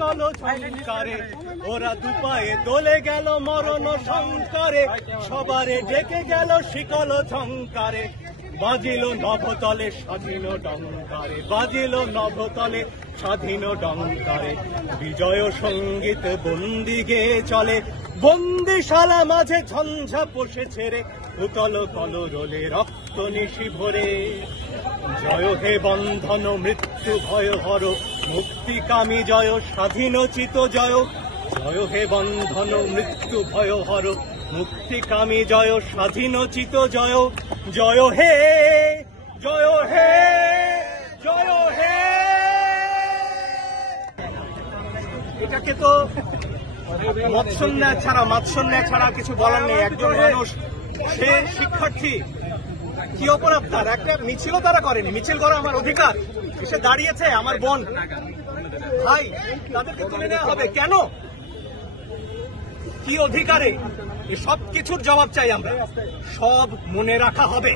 শিকল ঝংকারে, ওরা দুপায়ে দোলে গেল মরণ সংকারে, সবারে ডেকে গেল শিকল ঝংকারে। বাজিল নভতলে স্বাধীন ডঙ্কারে, বাজিল নভতলে স্বাধীন ডঙ্কারে। বিজয় সঙ্গীত বন্দি গেয়ে চলে, বন্দিশালা মাঝে ঝঞ্ঝা পোষে ছেড়ে, উতল কলরোলে রক্ত নিশি ভরে। জয় হে বন্ধন মৃত্যু ভয় হর, মুক্তিকামী জয় স্বাধীনোচিত জয়। জয় হে বন্ধন মৃত্যু ভয় হর, মুক্তিকামী জয় স্বাধীনোচিত জয়। জয় হে, জয় হে, জয় হে। এটাকে তো মাৎসন্যা ছাড়া কিছু বলার নেই। একজন মানুষ, সে শিক্ষার্থী, কি অপরাধ তার? একটা মিছিলও তারা করেনি, মিছিল করা আমার অধিকার। এসে দাঁড়িয়েছে আমার বোন ভাই, তাদেরকে তুলে নেওয়া হবে কেন? কি অধিকারে? এ সব কিছুর জবাব চাই আমরা, সব মনে রাখা হবে।